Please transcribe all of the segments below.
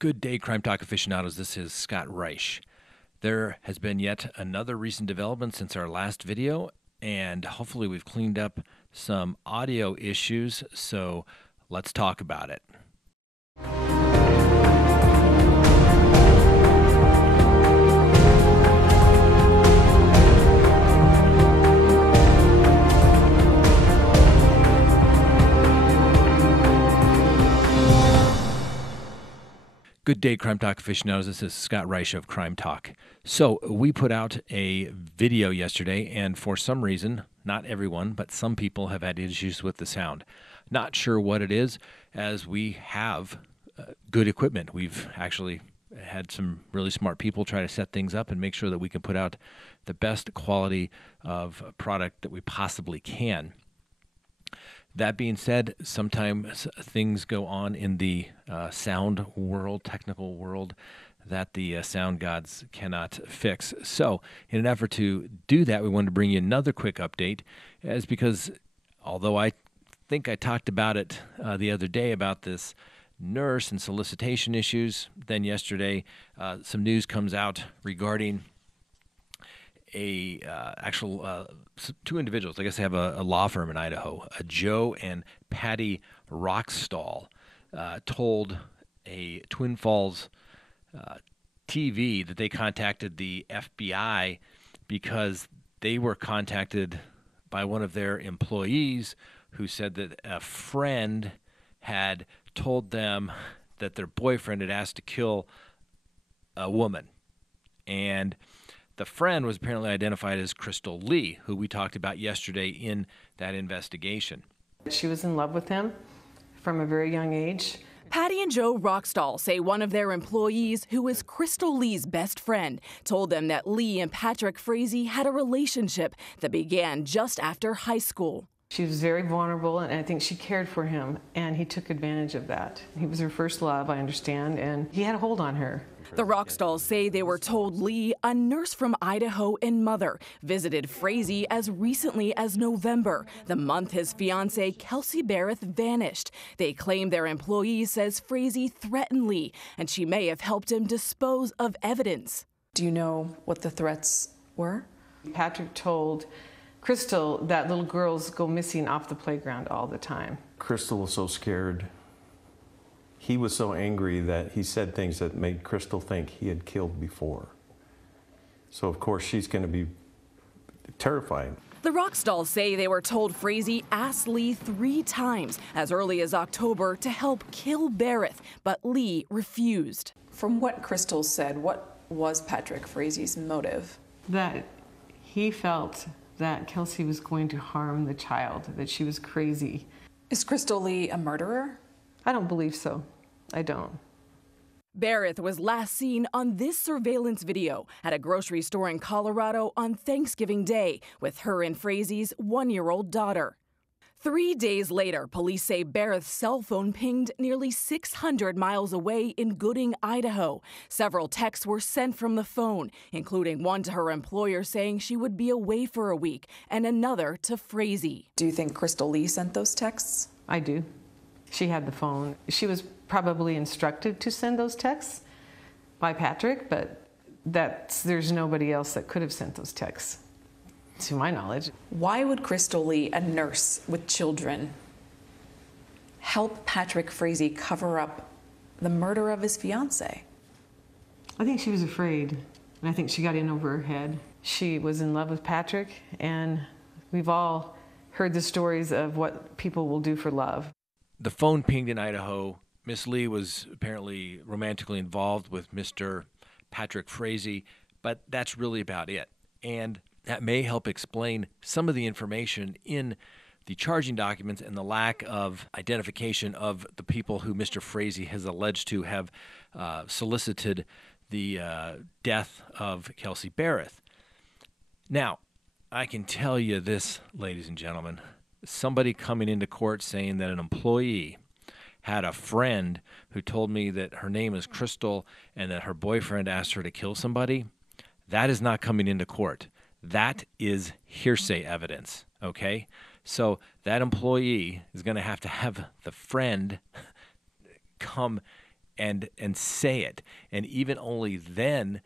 Good day, Crime Talk aficionados. This is Scott Reisch. There has been yet another recent development since our last video, and hopefully we've cleaned up some audio issues, so let's talk about it. Good day, Crime Talk aficionados. This is Scott Reisch of Crime Talk. So we put out a video yesterday, and for some reason, not everyone, but some people have had issues with the sound. Not sure what it is, as we have good equipment. We've actually had some really smart people try to set things up and make sure that we can put out the best quality of product that we possibly can. That being said, sometimes things go on in the sound world, technical world, that the sound gods cannot fix. So in an effort to do that, we wanted to bring you another quick update, as because although I think I talked about it the other day about this nurse and solicitation issues, then yesterday some news comes out regarding two individuals. I guess they have a law firm in Idaho. Joe and Patty Rockstall told a Twin Falls TV that they contacted the FBI because they were contacted by one of their employees who said that a friend had told them that their boyfriend had asked to kill a woman. And the friend was apparently identified as Krystal Lee, who we talked about yesterday in that investigation. She was in love with him from a very young age. Patty and Joe Rockstall say one of their employees, who is Krystal Lee's best friend, told them that Lee and Patrick Frazee had a relationship that began just after high school. She was very vulnerable, and I think she cared for him, and he took advantage of that. He was her first love, I understand, and he had a hold on her. The Rockstalls say they were told Lee, a nurse from Idaho and mother, visited Frazee as recently as November, the month his fiancée Kelsey Berreth vanished. They claim their employee says Frazee threatened Lee, and she may have helped him dispose of evidence. Do you know what the threats were? Patrick told Krystal that little girls go missing off the playground all the time. Krystal was so scared. He was so angry that he said things that made Krystal think he had killed before. So, of course, she's going to be terrified. The Rockstalls say they were told Frazee asked Lee 3 times as early as October to help kill Berreth, but Lee refused. From what Krystal said, what was Patrick Frazee's motive? That he felt that Kelsey was going to harm the child, that she was crazy. Is Krystal Lee a murderer? I don't believe so. I don't. Berreth was last seen on this surveillance video at a grocery store in Colorado on Thanksgiving Day with her and Frazee's 1-year-old daughter. 3 days later, police say Berreth's cell phone pinged nearly 600 miles away in Gooding, Idaho. Several texts were sent from the phone, including one to her employer saying she would be away for a week, and another to Frazee. Do you think Krystal Lee sent those texts? I do. She had the phone. She was probably instructed to send those texts by Patrick, but there's nobody else that could have sent those texts, to my knowledge. Why would Krystal Lee, a nurse with children, help Patrick Frazee cover up the murder of his fiancée? I think she was afraid, and I think she got in over her head. She was in love with Patrick, and we've all heard the stories of what people will do for love. The phone pinged in Idaho. Miss Lee was apparently romantically involved with Mr. Patrick Frazee, but that's really about it. And that may help explain some of the information in the charging documents and the lack of identification of the people who Mr. Frazee has alleged to have solicited the death of Kelsey Berreth. Now, I can tell you this, ladies and gentlemen. Somebody coming into court saying that an employee had a friend who told me that her name is Krystal and that her boyfriend asked her to kill somebody, that is not coming into court. That is hearsay evidence, okay? So that employee is going to have the friend come and say it. And even only then,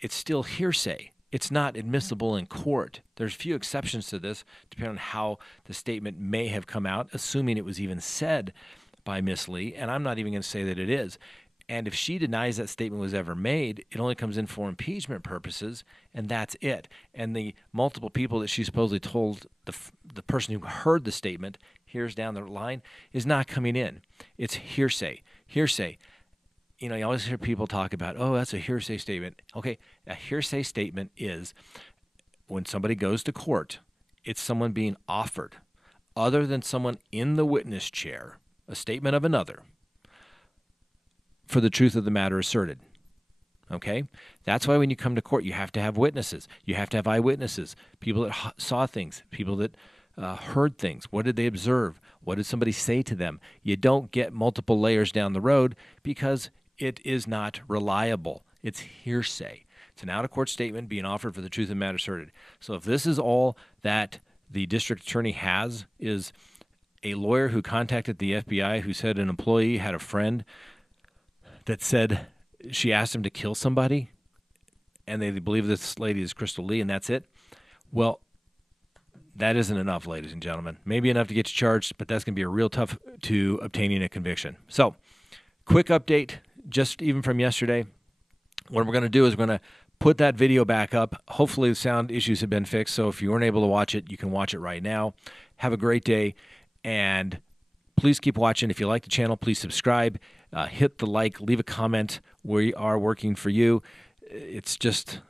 it's still hearsay. It's not admissible in court. There's few exceptions to this, depending on how the statement may have come out, assuming it was even said by Miss Lee, and I'm not even going to say that it is. And if she denies that statement was ever made, it only comes in for impeachment purposes, and that's it. And the multiple people that she supposedly told the person who heard the statement, here's down the line, is not coming in. It's hearsay. Hearsay. You know, you always hear people talk about, oh, that's a hearsay statement. Okay, a hearsay statement is when somebody goes to court, it's someone being offered, other than someone in the witness chair, a statement of another, for the truth of the matter asserted. Okay? That's why when you come to court, you have to have witnesses. You have to have eyewitnesses, people that saw things, people that heard things. What did they observe? What did somebody say to them? You don't get multiple layers down the road because it is not reliable. It's hearsay. It's an out-of-court statement being offered for the truth of the matter asserted. So if this is all that the district attorney has, is a lawyer who contacted the FBI who said an employee had a friend that said she asked him to kill somebody, and they believe this lady is Krystal Lee, and that's it, well, that isn't enough, ladies and gentlemen. Maybe enough to get you charged, but that's going to be a real tough to obtaining a conviction. So, quick update, just even from yesterday. What we're going to do is we're going to put that video back up. Hopefully the sound issues have been fixed, so if you weren't able to watch it, you can watch it right now. Have a great day, and please keep watching. If you like the channel, please subscribe. Hit the like, leave a comment. We are working for you. It's just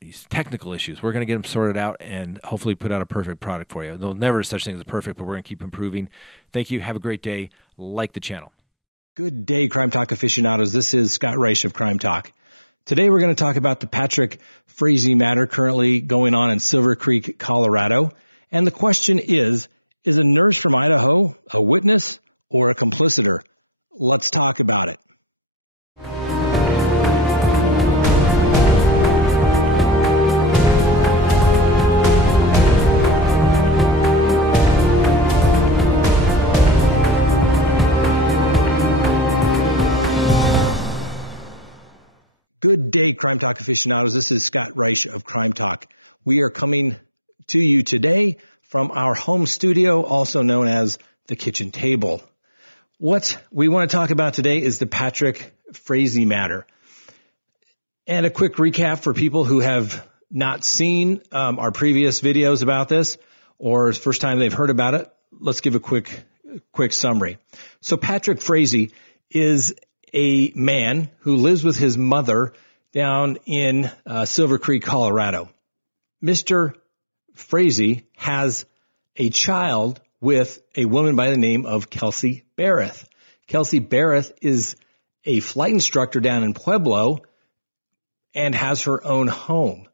these technical issues. We're going to get them sorted out and hopefully put out a perfect product for you. There'll never be such thing as perfect, but we're going to keep improving. Thank you. Have a great day. Like the channel. Good day, Crime Talk aficionados. This is Scott Reisch of Crime Talk. Today we're going to talk about the Patrick Frazee matter currently going on in Silver Creek, Colorado. And the question is a nurse from Idaho a witness or a complicitor? Let's talk about it. Good day, Crime Talk aficionados. This is Scott Reisch of Crime Talk. We are coming to you today from our home studio, also known as the kitchen table. What we want to talk about today is the Patrick Frazee matter. And a quick recap for people who have not seen our previous videos about this, or it's the first time they've heard about it. Let's give a quick summary. So Patrick Frazee is a man who lives with his mother down in Silver Creek, Colorado. Mr. Frazee has a child with a woman by the name of Kelsey Berreth. Kelsey Berreth is a flight instructor down in Pueblo and has her own home.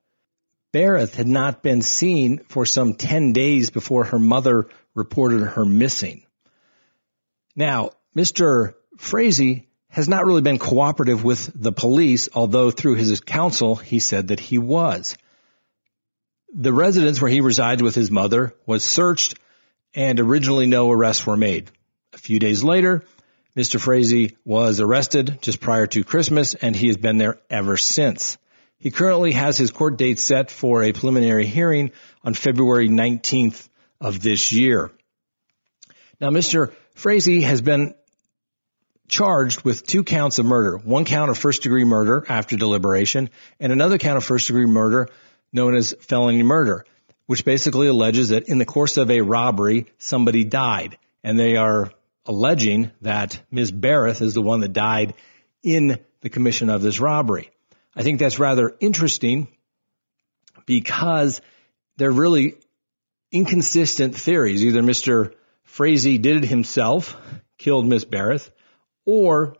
Berreth had not been seen for some 10 days before her mother reported her missing. Now, Mr. Frazee has not really been cooperative with the police, although through his counsel, he said that he was. The residence where he resides with his mother was searched, and originally no arrests were made. A few days later, Mr. Frazee was arrested just prior to Christmas, and he has been there ever since. He currently has his court date set for a preliminary hearing on February 19th of this year. Now, Mr. Frazee has been charged with 2 counts of murder, 1 count of first-degree murder after deliberation, and another count of first-degree murder known as felony murder, which basically alleges that in the course of a robbery, somebody died. And they are alleging that Ms. Berreth is the one that died in the commission of this robbery. I think that's rather interesting because they're really inconsistent theories. Either Mr. Frazee did it himself, killed Ms. Berreth, or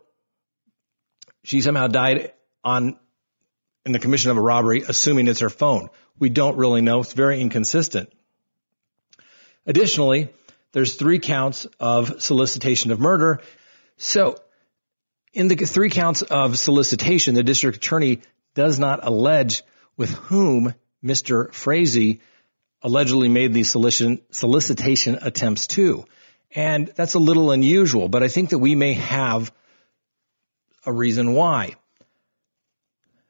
she somehow died in the commission of a robbery, assuming it's her phone. We don't really know. It's very inconsistent. Additionally, there's 3 counts of solicitation of murder. So in the 3 counts of solicitation, the district attorney does not allege with whom Mr. Frazee allegedly made these solicitation attempts to. And that's a little unusual, but I think that we may have a reason why.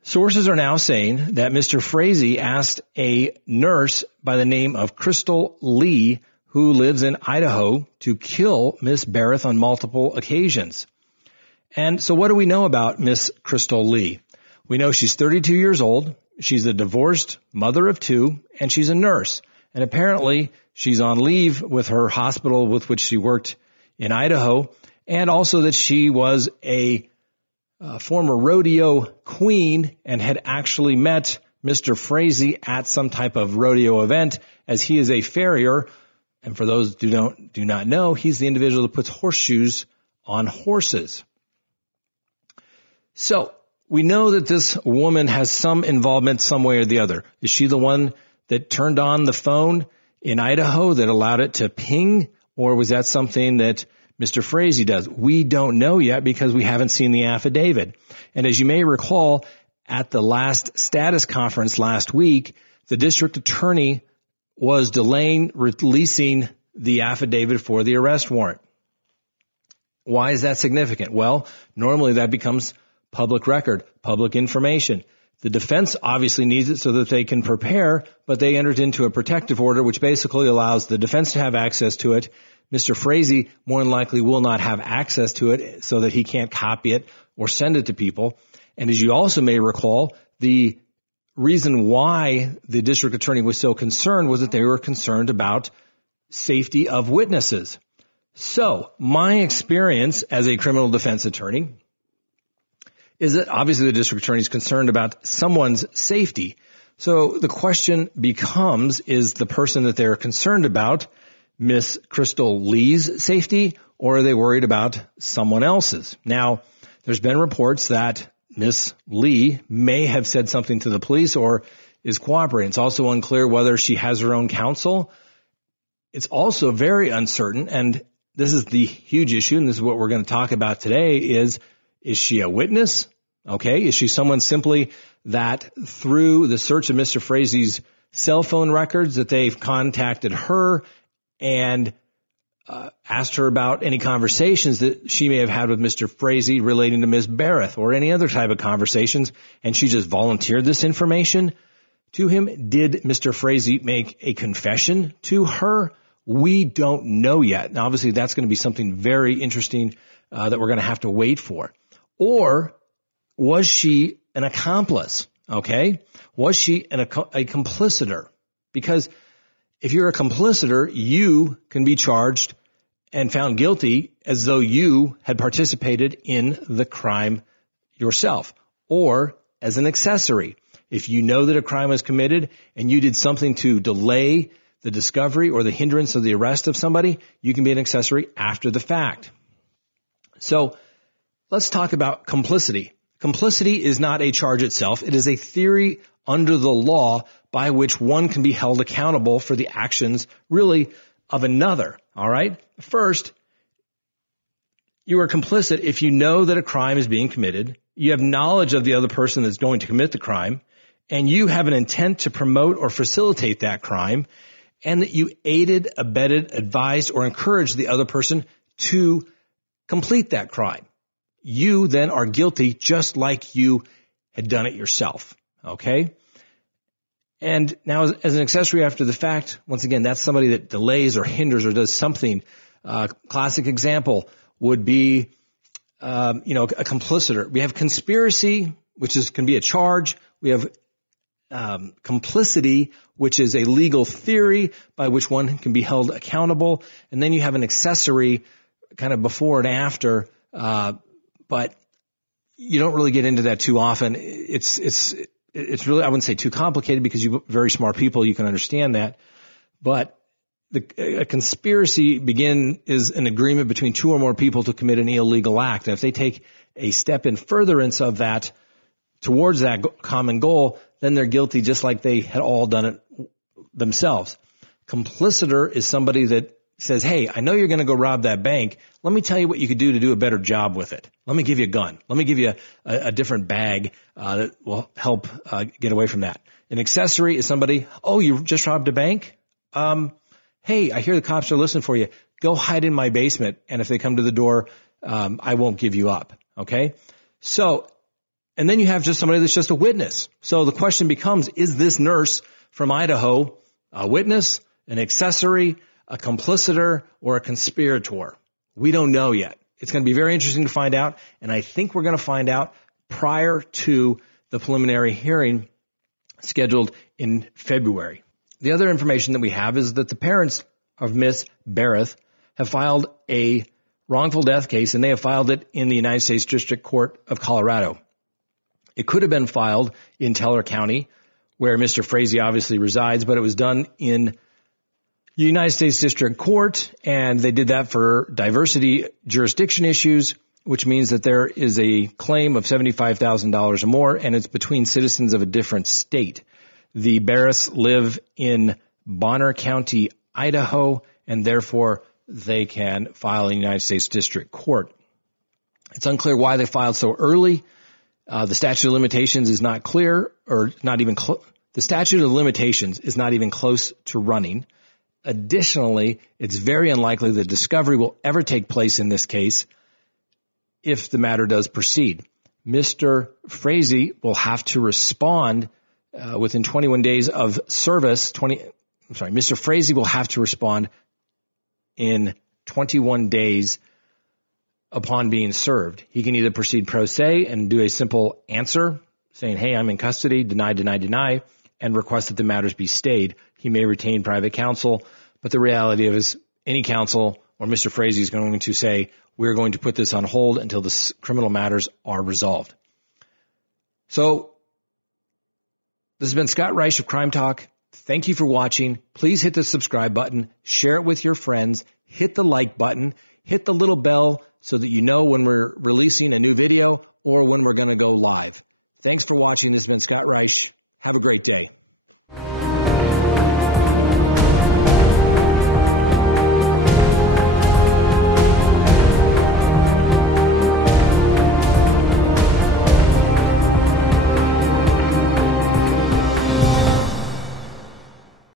Sources are now saying that Mr. Frazee asked a nurse by the name of Krystal Lee, who lives in Idaho, to kill Miss Berreth on multiple occasions. And so what do we know about Miss Krystal Lee? We know she's 32 years old, she's a divorced mother of two, and she's a nurse. And apparently she's on leave with her hospital with which she worked in Idaho, and also that she was a former rodeo queen and had actually met Mr. Frazee at some type of rodeo event, as he is a farrier. And for those who do not know, he's the individual that puts horseshoes on horses. So we know that this woman has some involvement some way or the other. Is she the one that turned on the phone in Idaho that allowed it to ping? Or was that something that Mr. Frazee does? We don't know yet because we haven't seen the affidavit. And as you may recall, at the last status conference last week, the district attorney was delaying releasing the affidavit for the arrest warrant. Why is that significant? Well, normally that becomes public record, public information. The defense obviously needs it so that they can prepare, but they entered into a protective order, which basically allows the defense to have access to it. Mr. Frazee more than likely will not have access to it so that he can't copy it or send it to people. And as you also may recall, the reason why the district attorney was so concerned was that they were concerned about safety of witnesses. So my experience as a criminal defense attorney is that obviously the district attorney is concerned about someone's safety. So the question becomes, is the person that they're concerned about Miss Krystal Lee's safety, or are they worried about someone else's? Now, there's been reports that Miss Lee may have said something to the police or is cooperating. It's also unclear whether she has her own counsel. It's also very uncertain, and this is the huge issue, and this is what we're going to talk about today, is she a witness? Okay, is she someone simply that through the search of Mr. Frazee's cell phone records that they've contacted her and asked her about any conversations that she may have had with Mr. Frazee relating to Ms. Berreth or any other type of conversations, and she just volunteered this information to him? Did Mr. Frazee make a confession to her? We don't know yet. Now, obviously, that's going to be something very interesting that we're going to have to wait for. Or was she an accomplice? Okay. Was she a complicitor? Because if you're a complicitor, you can be charged and found guilty as though you had participated in the crime yourself, or as an accessory. If you know that a crime was committed and you did something to delay the discovery or the hindrance of the arrest of somebody, you can be an accessory after the fact. So let's talk about complicity. Complicity is not a charge itself. It is a theory under the law by which one can be held accountable for the actions, really, of another. All right? First, you are complicit if you know that a crime is being committed, you have knowledge of the other person that's going to commit the crime, and you have an intent to promote or facilitate that crime, and that you aided, abetted, advised, or encouraged the other person to complete that crime. You then are guilty just like you had done it yourself. Okay? And now as an accessory after the fact, once again, that's somebody that delays or hinders or does something. Classic example would be, a complicitor. We have conspiracy, which can be a charge. We have complicity, which is a legal theory by which one can be held accountable. And then you have an accessory kind of before and after, but you don't really get into that too often. It's really, I wouldn't say too complicated because you're very smart people, you can understand that. But a conspiracy is an agreement between two or more people to commit an illegal act. And if they take a step in furtherance of that towards that common goal, then they're guilty just like they had all done it themselves. Complicitor is somebody that says, hey, I know you're going to go rob that bank. Let me tell you what you could do to do a better job with it. Let me give you a gun. Let me give you a different bag that will help get away from that. An accessory is somebody, oh, you just robbed a bank? Hey, I hear the cops are listening for you. Go hide in my basement, and if they come to the door, I won't give you up. Okay? So, and then you have just somebody that's just a witness. So the question becomes, is this nurse from Idaho a witness, an accessory, a complicitor, or a conspirator? We don't know yet. It's going to be very interesting to find out, and I think we're going to find out prior to the preliminary hearing scheduled in February. The other information that we have is that the parents of Miss Berreth have filed a wrongful death case, and they have filed it in the United States District Court of Colorado. It could have been filed in Teller County, where Mr. Frazee obviously resides, but it was done in the United States District Court, and they did that for diversity jurisdiction issues, which means that there is a claim of $75,000 or more, and it's between citizens of a different state. The Berreths live in Bonner County, Idaho, and therefore they can file in the United States District Court. It's unclear why they filed so early. The statute of limitations is not clear, or not even the statute of limitations is not even close to running. Additionally, it's very unlikely that discovery will ever take place in this case if the matter does proceed. Mr. Frazee will have to respond within 21 days of service. Mr. Frazee will have to respond in 21 days upon being served. He can either proceed pro se and do a simple answer saying, hey, I'm in custody, deny, deny, deny, and request that the matters be stayed. He may retain private counsel, but the reality is any counsel or Mr. Frazee is going to say, we're going to put this on hold until the criminal matters are resolved. So this has been Scott Reisch of Crime Talk. Thank you for watching. Please hit the subscribe button, share it with your friends, hit the like button, hit the little bell so that you know when we're releasing a new video or when we're going to go live. Thanks for watching. This has been Scott Reisch. Have a great day.